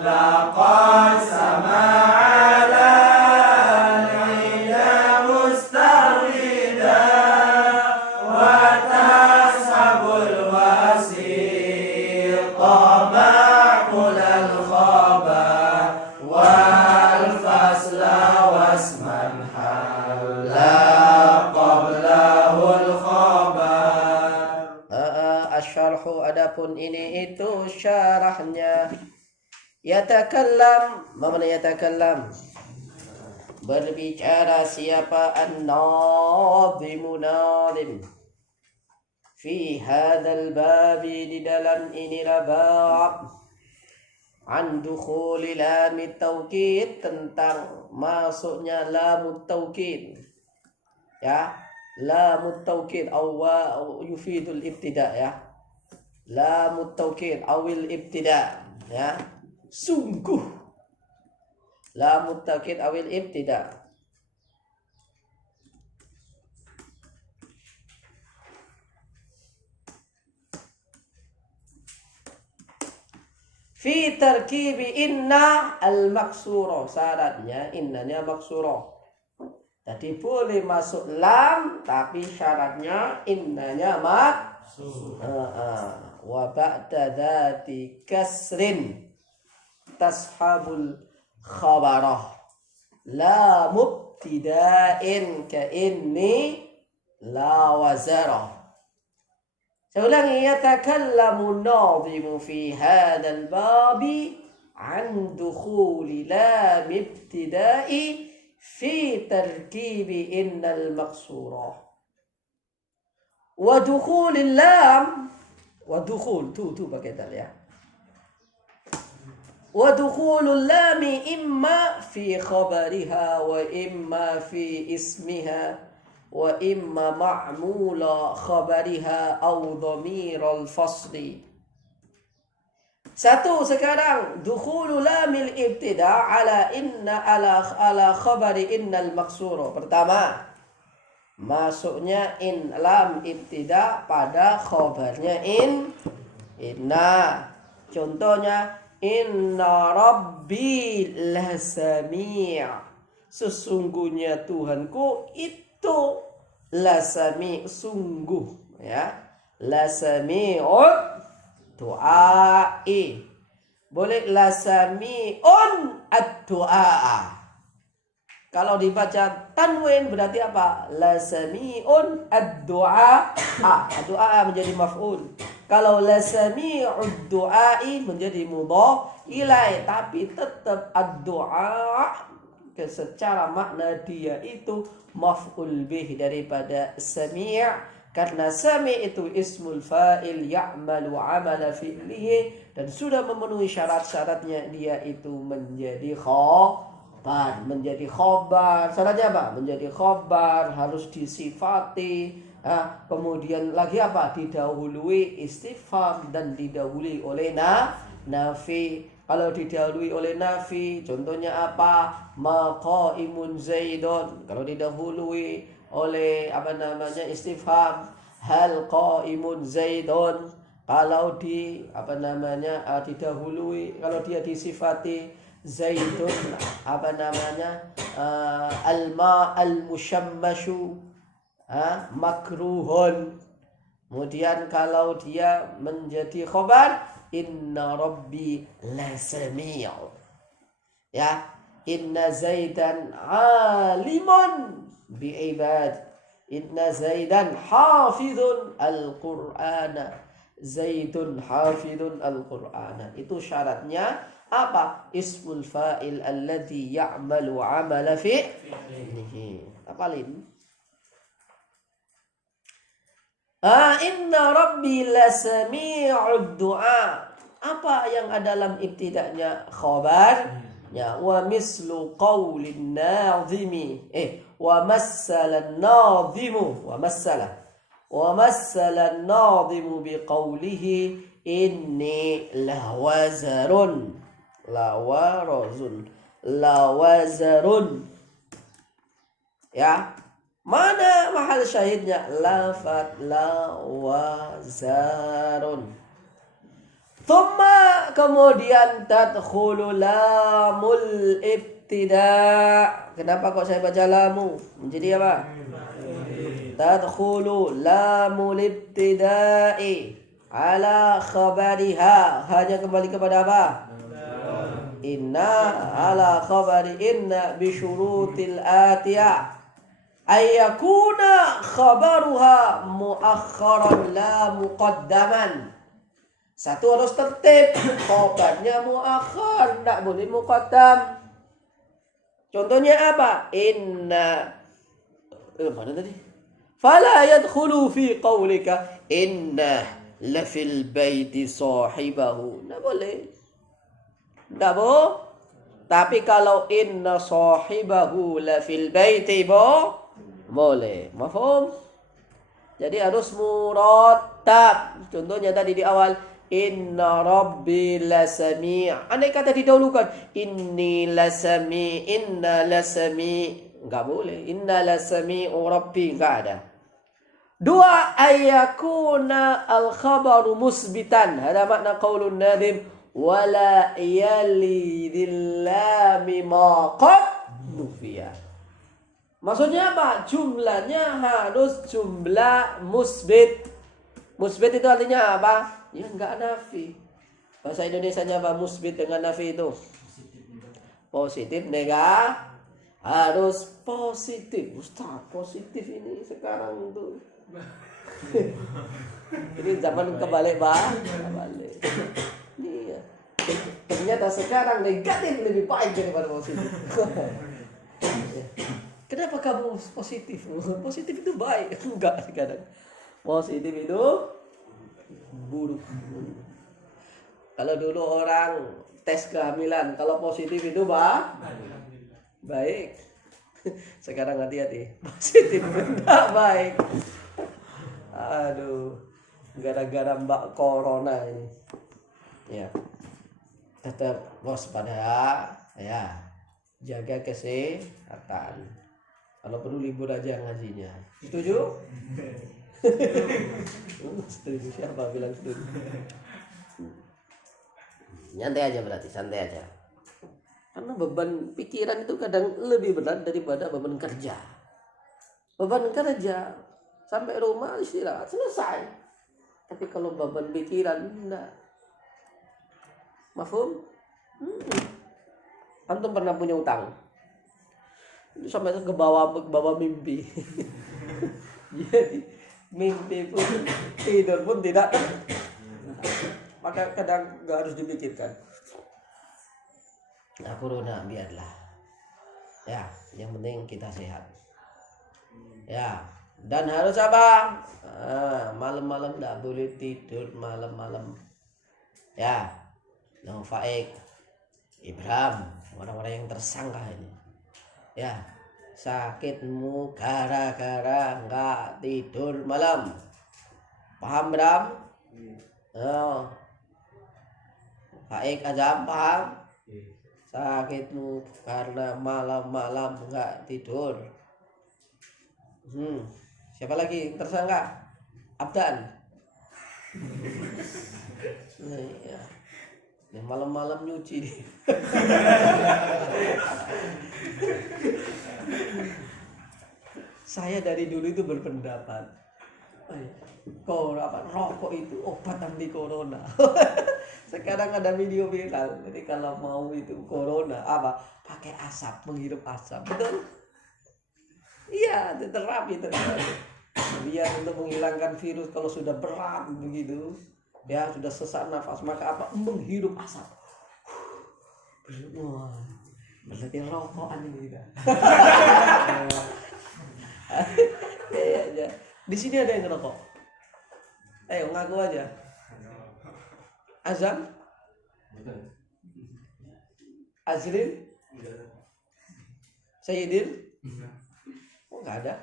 laqad sama'ala al-ida mustarida wa tashabul wasiqa ma'mul al-khabar wal fasla wasman halla qablahul khabar. Asyarhu, adapun ini itu syarahnya. Yatakallam, mana yatakallam? Berbicara siapa? An-nadhimu nadhim. Fi hadzal babi, di dalam inilah bab. An dukhuli lamit taukid, tentang masuknya lamut taukid. Ya, lamut taukid aw yufidul ibtida, ya. Lamut taukid awil ibtida, ya. Sungguh lamut taukid awil ibtida. Fi tarkibi inna al-maksurah, syaratnya innanya maksurah. Jadi boleh masuk lam, tapi syaratnya innanya maksurah. Wa ba'da dzati kasrin tashabul khabarah la mubtida'in ka inni la wazarah. Saya ulangi, yatakallamu an-nadhimu fi hadzal babi an dukhuli lam ibtida'i fi tarkibi innal maqsurah. Wa dukhulil lam, wa dukhul tu pakai dal ya. Wa dukhulul lami imma fi khabariha wa imma fi ismiha wa imma ma'mula khabariha au dhamiral fasli. Satu sekarang dukhulu lamil ibtida ala inna ala khabari innal maqsura. Pertama, masuknya in lam ibtida pada khabarnya inna. Contohnya inna rabbi lasami'. Sesungguhnya Tuhanku itu lasami' sungguh ya. Lasami'un du'ai. Boleh lasami'un ad-du'a. Kalau dibaca tanwin berarti apa? Lasami'un ad-du'a. Ad-du'a menjadi maf'ul. Kalau lasami'ud du'ai menjadi mudhaf ilaih, tapi tetap ad-du'a secara makna dia itu maf'ul bih daripada sami', karena sami' itu ismul fa'il ya'malu 'amala fi'lihi dan sudah memenuhi syarat-syaratnya, dia itu menjadi khobar. Menjadi khobar, syaratnya apa? Menjadi khobar harus disifati. Kemudian lagi apa? Didahului istifham dan didahului oleh nafi. Kalau didahului oleh nafi, contohnya apa? Maqaimun zaidun. Kalau didahului oleh istifham, hal qaimun zaidun. Kalau didahului, kalau dia disifati zaidun alma al-mushammashu makruhun. Kemudian kalau dia menjadi khobar, inna rabbi lasami'u ya, inna zaidan alimun bi'ibad, inna zaidan hafidhun al-qur'ana, zaidun hafidhun al-qur'ana. Itu syaratnya apa? Ismul fa'il alladhi ya'malu 'amala fi'lihi. Apalin? Inna rabbi lasami'ud du'a. Apa yang ada dalam ibtida'nya? Khabar. Ya, wa mislu qawlin nadhimi. Wa massala an-nadhimu. Wa massala an-nadhimu biqawlihi inni lawazarun. Lawazarun. Ya. Mana mahal syahidnya? Lafat lawazarun. Thumma kemudian tadkhulu lamul ibtida'. Kenapa kok saya baca lamu? Menjadi apa? Tadkhulu lamul ibtida'i ala khabariha. Hanya kembali kepada apa? Inna ala khabari inna bisyurutil atiyah. Ayyakuna khabaruha muakharan la muqaddaman. Satu harus tertib, khabarnya muakhar, tidak boleh muqaddam. Contohnya apa? Inna mana tadi? Fala yadkhulu fi qawlika inna lafil baiti sahibahu. Tidak boleh. Tidak boleh. Tapi kalau inna sahibahu lafil baiti boleh. Mafhum? Jadi harus murattab. Contohnya tadi di awal, inna rabbi lasami'. Andai kata didahulukan, inni lasami', inna lasami'. Enggak boleh. Inna lasami'u rabbi. Enggak ada. Dua, ayyakuna al-khabaru musbitan. Ada makna qaulun nadhim. Wala yali dillami ma qad nufiya. Maksudnya apa? Jumlahnya harus jumlah musbit. Musbit itu artinya apa? Ya enggak nafi. Bahasa Indonesianya apa? Musbit dengan nafi itu positif, negatif. Harus positif. Ustaz, positif ini sekarang tuh. Ini zaman kebalik, Bang. Kebalik. Iya. Ternyata sekarang negatif lebih baik daripada positif. Kenapa kamu positif? Positif itu baik. Enggak sekarang. Positif itu buruk. Kalau dulu orang tes kehamilan, kalau positif itu baik. Sekarang hati-hati, positif tidak baik. Aduh, gara-gara Mbak Corona ini. Ya, tetap waspada, ya, jaga kesehatan. Kalau perlu libur aja ngajinya. Setuju? Setuju, siapa bilang setuju? Nyantai aja berarti, santai aja. Karena beban pikiran itu kadang lebih berat daripada beban kerja. Beban kerja sampai rumah istirahat selesai. Tapi kalau beban pikiran enggak. Mafhum? Antum pernah punya utang? Sampai ke bawah mimpi. Jadi mimpi pun tidur pun tidak. Maka kadang nggak harus dipikirkan. Nah, corona biarlah. Ya, yang penting kita sehat. Ya, dan harus apa? Malam-malam nggak boleh tidur malam-malam. Ya, yang Faik, Ibrahim, orang-orang yang tersangka ini. Ya, sakitmu gara-gara nggak tidur malam. Paham, Bram? Oh. Baik, Azam, paham? Sakitmu karena malam-malam nggak tidur. Siapa lagi tersangka? Abdan. Ya. Malam-malam nyuci. Saya dari dulu itu berpendapat, rokok itu obat anti corona. Sekarang ada video viral, jadi kalau mau itu corona pakai asap, menghirup asap, betul? Iya, terapi. Biar untuk menghilangkan virus kalau sudah berat begitu, ya sudah sesak nafas, maka menghirup asap. Wah, berarti rokokan ini kan. Ya. Di sini ada yang ngerokok. Ayo ngaku aja. Azam? Azrin? Sayyidin? Oh, enggak ada.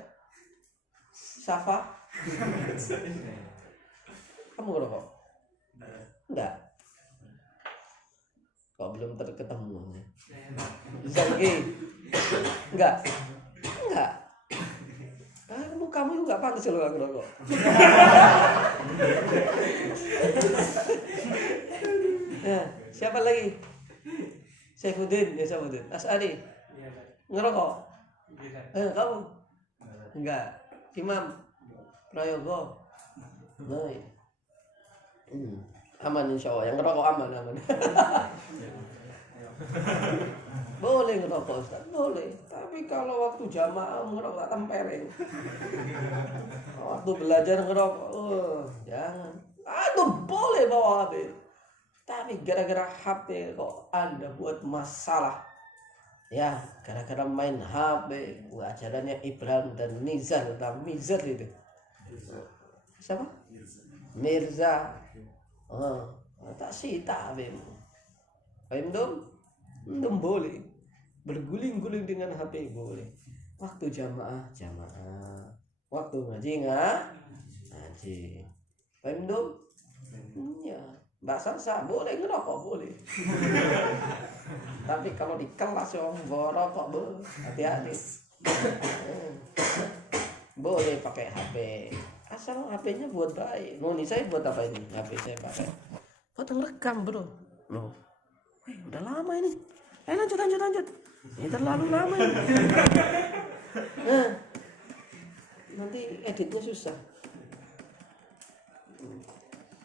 Safa? Kamu ngerokok? Enggak. Kok belum terketemu? Zaki? Enggak. Enggak. Kamu juga pantas kalau nggak ngerokok. Nah, siapa lagi? Saifuddin, ya Saifuddin. As'ari ngerokok? Kamu? Enggak. Imam Prayogo? Nah, aman insya Allah. Yang ngerokok aman. Boleh ngerokok Ustaz, boleh. Tapi kalau waktu jamaah ngerokok tempeleng. Waktu belajar ngerokok, jangan. Boleh bawa HP. Tapi gara-gara HP kok Anda buat masalah. Ya, gara-gara main HP, ajarannya Ibrahim dan Nizar tentang Mizar itu. Siapa? Mirza. Tak sita HP-mu. Paham dong? Belum boleh. Berguling-guling dengan HP boleh. Waktu jamaah. Waktu ngaji ngaji. Paham dong? Ya. Mbak Sarsa boleh ngerokok boleh. Tapi kalau di kelas yang ngerokok hati-hati. Boleh pakai HP. Asal HP-nya buat baik. Ini saya buat apa ini? HP saya pakai. Buat ngerekam bro. Loh. Udah lama ini. Lanjut. Ini terlalu lama ini. Nah, nanti editnya susah.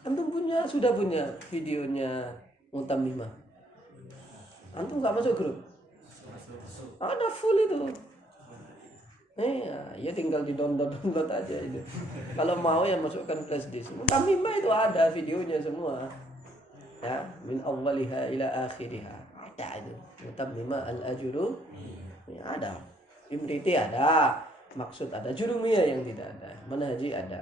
Antum sudah punya videonya Mutamimah? Antum nggak masuk grup? Ada full itu. Ya tinggal di download aja itu. Kalau mau ya masukkan flash disk. Mutamimah itu ada videonya semua. Ya, min awwaliha ila akhiriha. Ada itu. Mutammima al-ajru. Ya, ada. Imriti ada. Maksud ada. Jurumiyah yang tidak ada. Manhaji ada.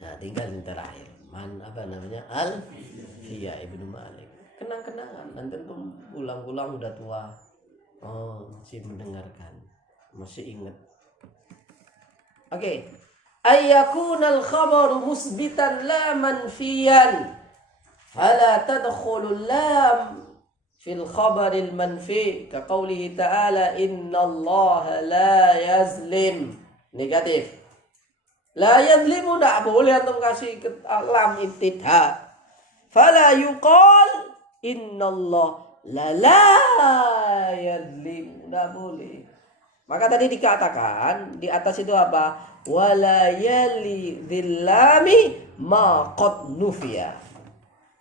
Nah, tinggal yang terakhir. Apa namanya? Al-Fiya Ibnu Malik. Kenang-kenangan. Nanti tuh pulang-pulang udah tua. Oh, masih mendengarkan. Masih ingat. Oke. Ayyakunal khabaru musbitan la manfiyan. Fala tadkhulul lam fil khabaril manfi. Kaqaulihi ta'ala innallaha la yazlim. Negatif. La yazlimu, tak boleh antum kasih lam ibtida. Fala yuqal innallah la yazlimu, tak boleh. Maka tadi dikatakan di atas itu apa? Wala yali dzillami ma qad nufiya.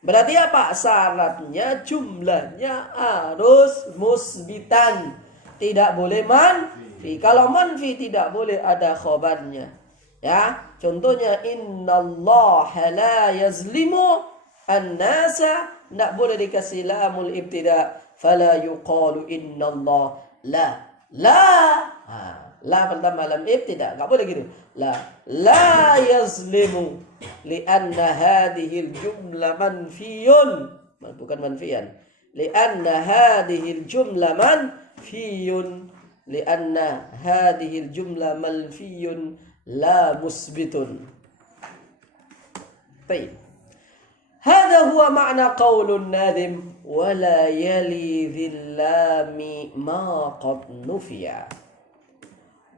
Berarti apa? Syaratnya jumlahnya harus musbitan. Tidak boleh manfi. Kalau manfi tidak boleh ada khobarnya. Ya, contohnya innallaha la yazlimu an-nasa, tidak boleh dikasih lamul ibtida. Fala yuqalu innallah la la pertama lam ibtida, enggak boleh gitu. La yazlimu lianna hadhihi al-jumla manfiyun, bukan manfiyan. Lianna hadhihi al-jumla manfiyun, lianna hadhihi al-jumla manfiyun la musbitun. Baik. Hadha huwa ma'na qaulun nadim wala yali dhillami ma qad nufiya.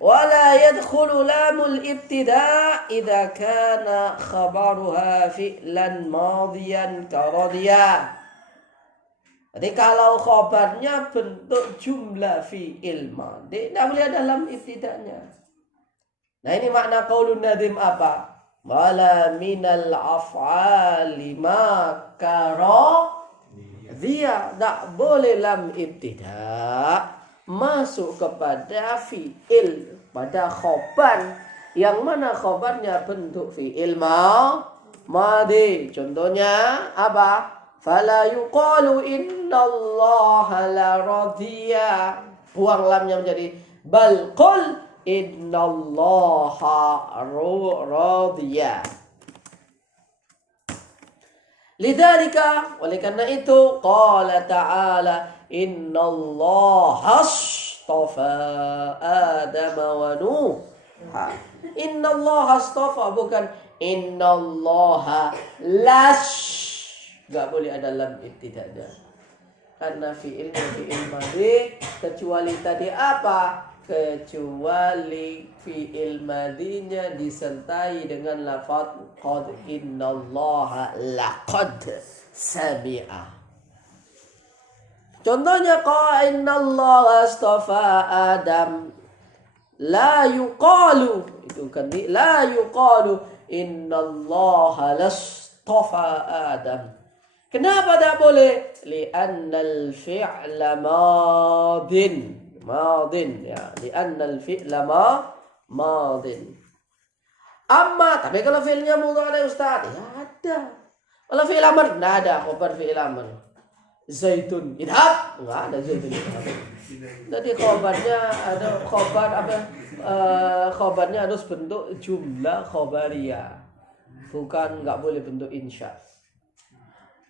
ولا يدخل لام الابتداء إذا كان خبرها فعلا ماضيا كرضيا. Jadi kalau khabarnya bentuk jumlah fi'il madhi, tidak boleh ada lam ibtida'nya. Nah ini makna qaulun nadim apa? Wala minal af'ali ma karadhiya. Tak boleh lam ibtida' masuk kepada fi'il, pada khobar yang mana khobarnya bentuk fi'il madhi. Contohnya apa? Fala yuqalu innallaha la radhiya. Buang lamnya menjadi bal qul innallaha radhiya. Lidzalika, oleh karena itu qala ta'ala innallaha astafa Adama wa Nuh. Innallaha astafa, bukan innallaha enggak boleh ada lam ibtida'nya. Karena fi'il madhi, kecuali tadi apa? Kecuali fi'il madhinya disertai dengan lafaz qad, innallaha laqad sami'a. Contohnya qala innallaha astafa Adam. La yuqalu, itu kan la yuqalu innallaha lastafa Adam. Kenapa tak boleh? Li'annal fi'la madin ya, li'annal fi'la madin. Amma, tapi kalau fi'ilnya mudhari Ustaz, ya ada. Kalau fi'il amr, enggak ada khabar fi'il amr. Zaitun idhab, enggak ada zaitun idhab. Jadi khabarnya ada khabar apa? Khabarnya harus bentuk jumlah khabariyah. Bukan, enggak boleh bentuk insya.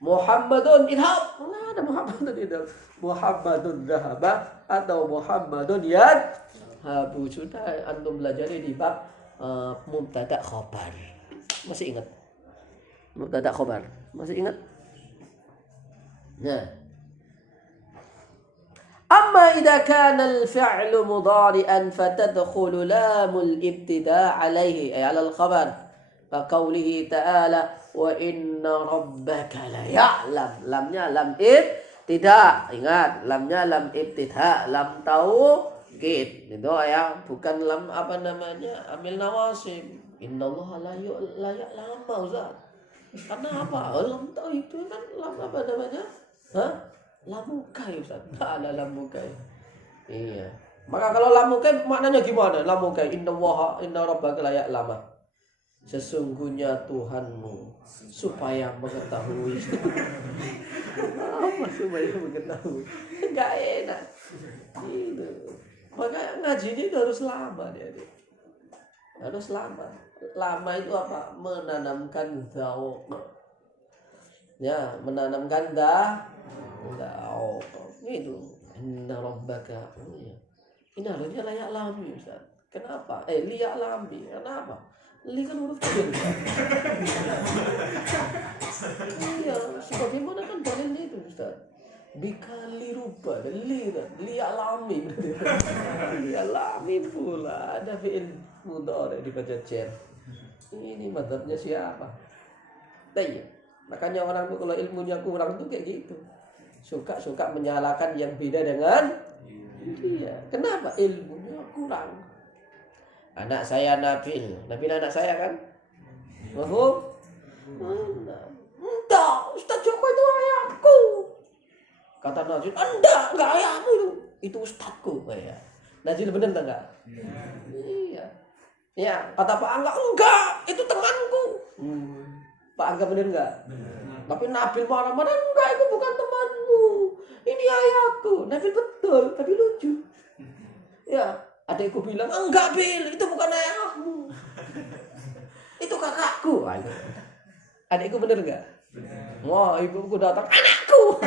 Muhammadun idhab, enggak ada Muhammadun idhab. Muhammadun dhahaba atau Muhammadun yadhabu. Sudah antum belajar di bab mubtada khabar. Masih ingat? Mubtada khabar. Masih ingat? Nah. Amma idza kana al-fi'lu mudhari'an fatadkhulu lamul ibtida' alayhi ay 'ala al-khabar. Kaqaulihi ta'ala wa inna rabbaka la ya'lam. Lamnya lam ibtida'. Ingat, lamnya lam ibtida', lam taukid. Itu ya, bukan lam apa namanya? Amil nawasib. Innallaha la ya'lam Ustaz. Karena apa? Lam tahu itu kan lam apa namanya? Lam mukai Ustaz. Ada lam mukai. Iya. Maka kalau lam mukai maknanya gimana? Lam mukai inna rabbaka la ya'lam. Sesungguhnya Tuhanmu supaya mengetahui. Apa supaya mengetahui? Enggak enak. Gitu. Maka ngaji ini harus lama dia. Harus lama. Lama itu apa? Menanamkan dzauq. Ya, menanamkan dzauq. Itu. Inna rabbaka. Ini harusnya layak lami, Ustaz. Kenapa? Liyak lami. Kenapa? Li kan huruf kecil. Iya, sebagaimana kan dalilnya itu, Ustaz. Bikali rupa dan li alami. Li alami pula ada fi'il mudhari dibaca cer. Ini mazhabnya siapa? Tayyib. Makanya orang tuh kalau ilmunya kurang tuh kayak gitu. Suka menyalahkan yang beda dengan dia. Kenapa? Ilmunya kurang. Anak saya Nabil anak saya kan? Mahfum? Enggak, Ustaz Joko itu ayahku. Kata Najil, enggak ayahmu itu ustadku. Ya. Najil bener enggak? Iya. Ya, kata Pak Angga, enggak, itu temanku. Pak Angga bener enggak? Tapi Nabil marah-marah, enggak, itu bukan temanmu. Ini ayahku. Nabil betul, tapi lucu. Ya, adikku bilang, enggak Bil, itu bukan ayahmu. Itu kakakku. Adikku bener enggak? Wah, ibuku datang, anakku.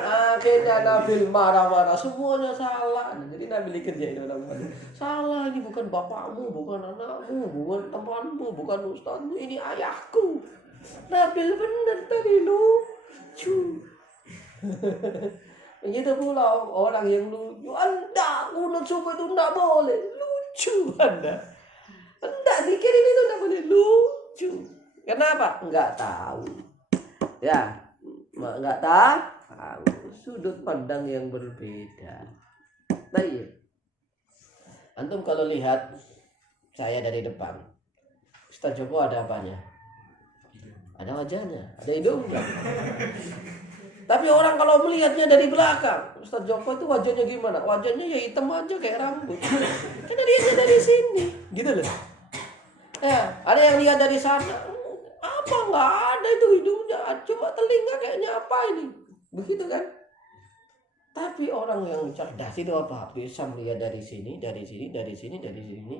Akhirnya Nabil marah-marah, semuanya salah. Jadi Nabil kerjain orang-orang. Salah, ini bukan bapakmu, bukan anakmu, bukan temanmu, bukan ustadmu, ini ayahku. Nabil bener tadi lucu. Begitu pula orang yang lucu. Anda, kunut subuh itu tidak boleh. Lucu Anda. Dikirin itu tidak boleh. Lucu. Kenapa? Enggak tahu. Ya, enggak tahu. Sudut pandang yang berbeda. Baik. Antum kalau lihat saya dari depan, Ustaz Joko ada apanya? Ada wajahnya, ada hidungnya. Tapi orang kalau melihatnya dari belakang, Ustaz Joko itu wajahnya gimana? Wajahnya ya hitam aja kayak rambut. Karena dia dari sini, gitu loh. Ya, ada yang lihat dari sana, apa nggak ada itu hidungnya? Coba telinga kayaknya apa ini? Begitu kan? Tapi orang yang cerdas itu apa? Bisa melihat dari sini, dari sini, dari sini, dari sini.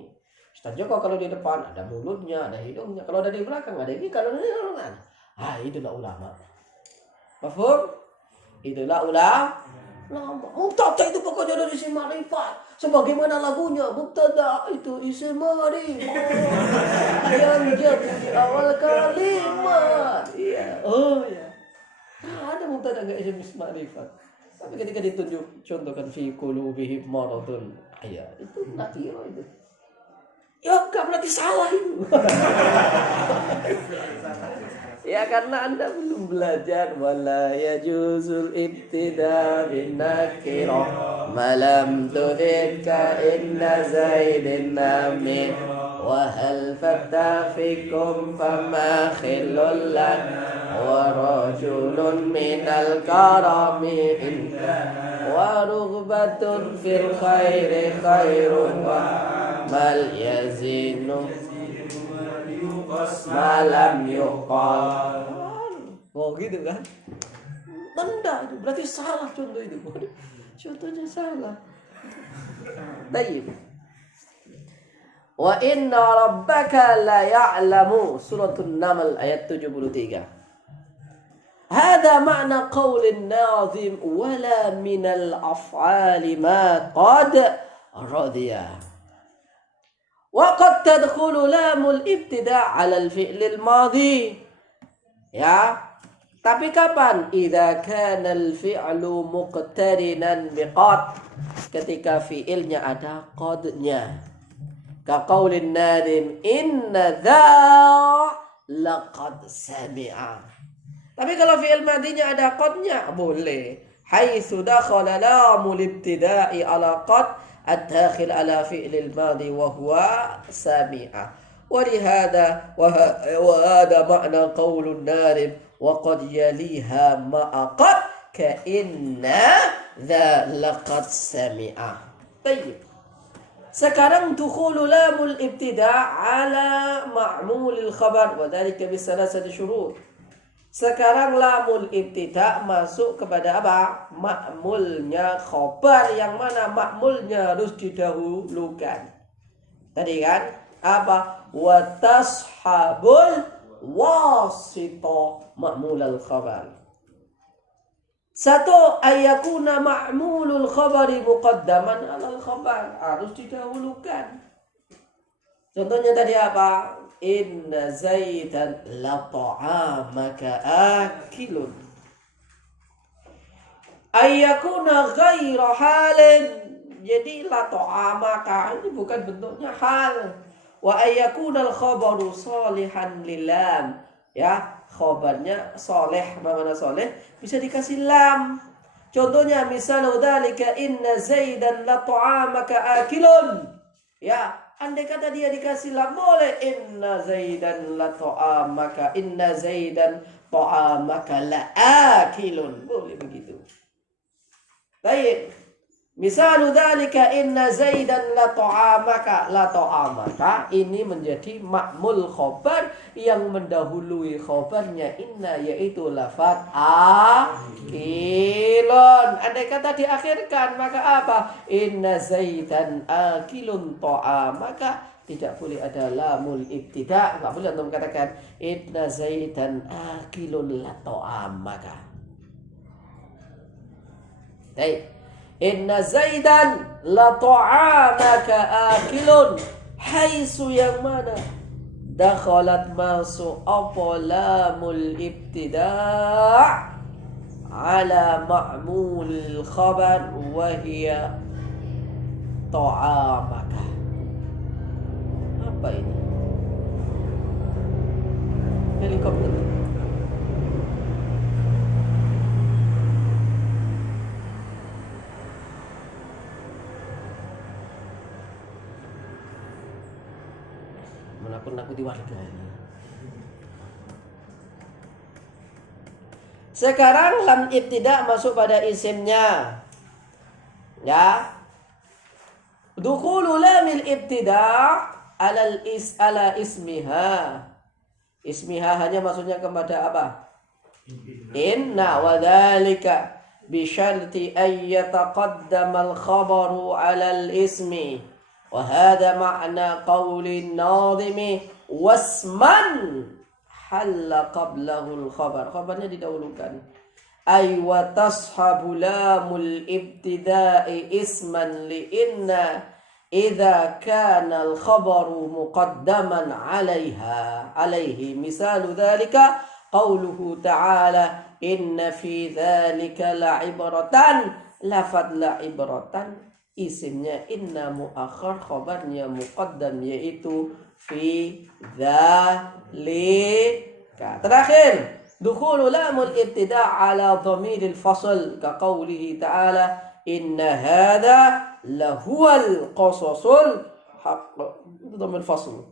Ustaz Joko kalau di depan ada mulutnya, ada hidungnya. Kalau dari belakang ada ini, kalau dari belakang. Itulah ulama. Mafhum? Itulah ulama. Mubtada itu pokoknya dari isim ma'rifat. Sebagaimana lagunya, mubtada itu isim ma'rifat. Yang jadi awal kalimat. Iya. Oh ya. Ada mubtada enggak isim ma'rifat. Tapi ketika ditunjuk contohkan fi qulubihim maradun. Ya, itu nakira itu. Ya enggak berarti salah itu. Ya karena Anda belum belajar wala yajuzul ibtida bin nakirah malam tudika inna zaidin nami wa hal fattafikum fama khillul lan wa rajulun minal karami wa rughbatun fil khairi khairun wa mal yazinu malam yuqal. Oh gitu kan? Tanda itu berarti salah contoh itu. Contohnya salah. Baik. Wa inna rabbaka la ya'lamu suratul Naml ayat 73. Hada makna qaulin nazim wala minal af'ali ma qad radiya. وقد تدخل لام الابتداء على الفعل الماضي. Ya, tapi kapan? Idza kana al-fi'lu muqtarinan biqad. Ketika fi'ilnya ada qadnya. Ka qaulin nadim inna dza laqad sami'a. Tapi kalau fi'il madinya ada qadnya boleh. Haitsu dakhala lamul ibtida'i ala qad الداخل على فعل الماضي وهو سامع ولهذا وهذا معنى قول النارب وقد يليها مع قد كأن ذا لقد سمع. طيب Sekarang dukhulu lamul ibtida' ala ma'mulil khabar wa dhalika bisalasati syurut. Sekarang lamul ibtida' masuk kepada apa? Ma'mulnya khabar, yang mana ma'mulnya harus didahulukan. Tadi kan apa? Wa tashabul wasita ma'mulal khabar. Satu, ayyakuna ma'mulul khabari muqaddaman alal khabar, harus didahulukan. Contohnya tadi apa? Inna zaidan la ta'amaka akilun. Ayyakuna ghaira halin. Jadi la ta'amaka ini bukan bentuknya hal. Wa ayyakuna al-khabaru salihan lilam. Ya, khabarnya soleh. Bagaimana soleh? Bisa dikasih lam. Contohnya misalu dzalika inna zaidan la ta'amaka akilun. Ya, andai kata dia dikasih lam boleh. Inna zaidan la ta'amaka, inna zaidan ta'amaka la akilun. Boleh begitu. Baik. Misalu dzalika inna zaidan la ta'amaka, la ta'amaka ini menjadi ma'mul khobar yang mendahului khobarnya inna, yaitu lafaz akilun. Andai kata diakhirkan maka apa? Inna zaidan akilun ta'amaka, tidak boleh ada lamul ibtida'. Enggak boleh untuk mengatakan inna zaidan akilun la ta'amaka. Baik. Inna zaidan la ta'amaka akilun, haitsu yang mana dakhalat masuk apa lamul ibtida' ala ma'mul khabar wa hiya ta'amaka. Apa ini? Helikopter. Menakut-nakuti warga ini. Sekarang lam ibtida' masuk pada isimnya. Ya. Dukhulu lamil ibtida' ala ismiha. Ismiha hanya maksudnya kepada apa? Inna wa dhalika bi syarti ay yataqaddama al-khabaru ala al-ismi. Wa hadha ma'na qawli an-nadhimi wasman halla qablahu al-khabar. Khabarnya didahulukan. Ay wa tashabu lamul ibtida'i isman li inna idza kana al-khabaru muqaddaman 'alayha alayhi. Misalu dhalika qawluhu ta'ala inna fi dhalika la'ibratan. Lafadz la'ibratan isimnya inna muakhar, khabarnya muqaddam yaitu fi dzalika. Terakhir, dukhulu lamul ibtida' ala dhamiril fasl ka qawlihi ta'ala inna hadza lahuwal qasasul haqq. Itu dhamir fasl.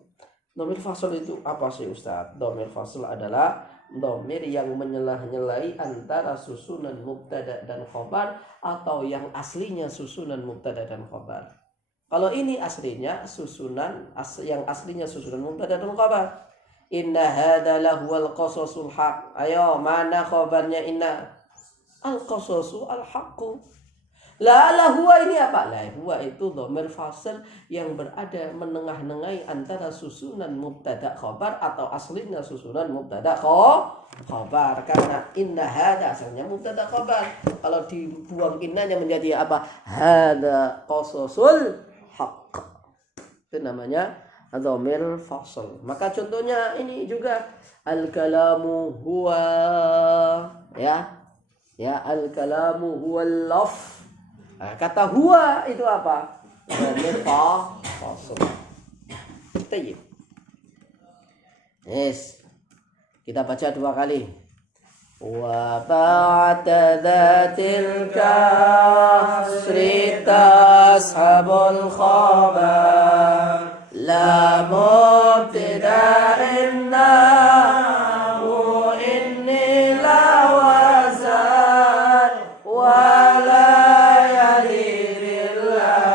Dhamir fasl itu apa sih Ustaz? Dhamir fasl adalah dhamir yang menyelah-nyelai antara susunan mubtada dan khobar, atau yang aslinya susunan mubtada dan khobar. Kalau ini aslinya susunan yang aslinya susunan mubtada dan khobar. Inna hadza lahuwal qasasul haq. Ayo, mana khobarnya inna? Al-qasasu al-haqqu. La huwa ini apa? La huwa itu dhamir fasl yang berada menengah-nengai antara susunan mubtada khobar atau aslinya susunan mubtada khobar. Karena inna hadza asalnya mubtada khobar. Kalau dibuang innanya menjadi apa? Hadza qasasul haqq. Itu namanya dhamir fasl. Maka contohnya ini juga al-kalamu huwa, ya. Ya, al-kalamu huwal laf. Kata huwa itu apa? Dhamir fasl. Tayyib. Yes. Kita baca 2 kali. Wa ba'da dzatil kasri tashabul khabar la mubtada'in nahu inni la wazan wa la yadilillah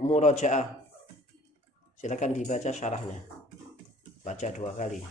murojaah. Silakan dibaca syarahnya. Baca 2 kali.